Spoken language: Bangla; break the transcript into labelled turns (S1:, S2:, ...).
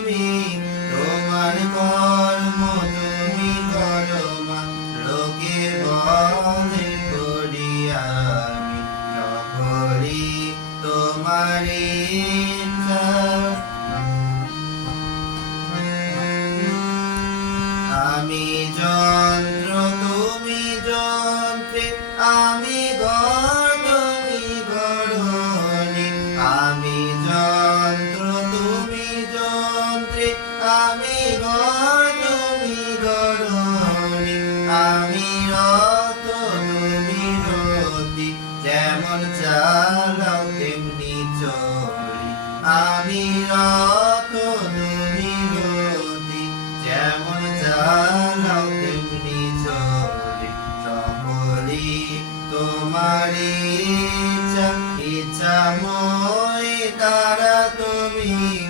S1: তুমি তোমার কর্ম তুমি করো মা। লোকে বলে আমি যন্ত্র আমি গর তুমি গরণি। আমি রত, তুমি রতি। যেমন চালাও তেমনি চলি। আমি রত, তুমি রতি। যেমন চালাও তেমনি চলি। সকলি তোমারি ইচ্ছা। মোয় তারা তুমি